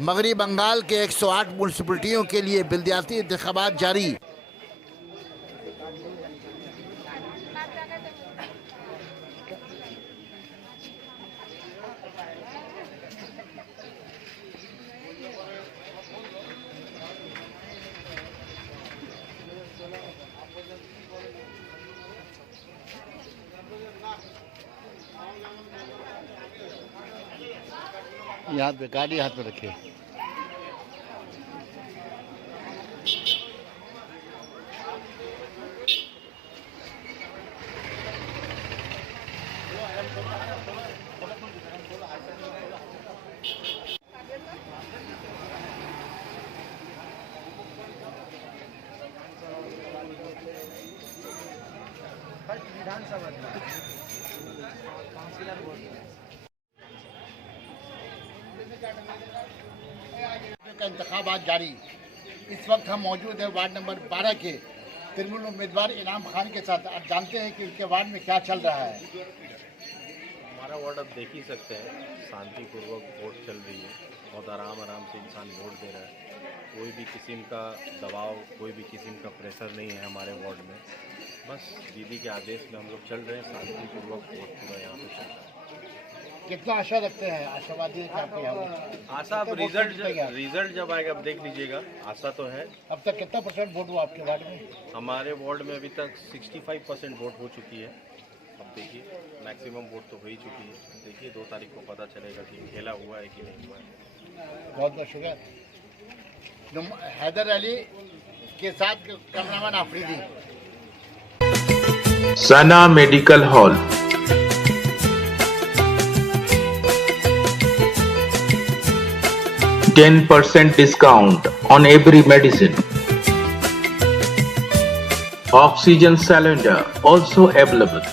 मगरबी बंगाल के 108 म्यूनसिपलिटियों के लिए बल्दियाती इंतखाबात जारी। यहाँ पे गाड़ी हाथ में रखिए। विधानसभा का इंतखाबात जारी। इस वक्त हम मौजूद है वार्ड नंबर 12 के तृणमूल उम्मीदवार इनाम खान के साथ। आप जानते हैं कि उनके वार्ड में क्या चल रहा है। हमारा वार्ड आप देख ही सकते हैं, शांतिपूर्वक वोट चल रही है। बहुत आराम से इंसान वोट दे रहा है। कोई भी किस्म का दबाव, कोई भी किस्म का प्रेशर नहीं है हमारे वार्ड में। बस दीदी के आदेश में हम लोग चल रहे हैं, शांतिपूर्वक वोट पूरा यहाँ पे चल रहा है। कितना आशा रखते हैं, आशावादी हैं आपके यहाँ? आशा अब रिजल्ट जब आएगा अब देख लीजिएगा। आशा तो है। अब तक कितना % वोट हुआ आपके वार्ड में? हमारे वार्ड में अभी तक 65% वोट हो चुकी है। अब देखिए मैक्सिमम वोट तो हो ही चुकी है। देखिए 2 तारीख को पता चलेगा कि खेला हुआ है कि नहीं हुआ है। बहुत बहुत शुक्रिया। हैदर अली के साथ cameraman Afridi. Sana medical hall, 10% discount on every medicine. Oxygen cylinder also available.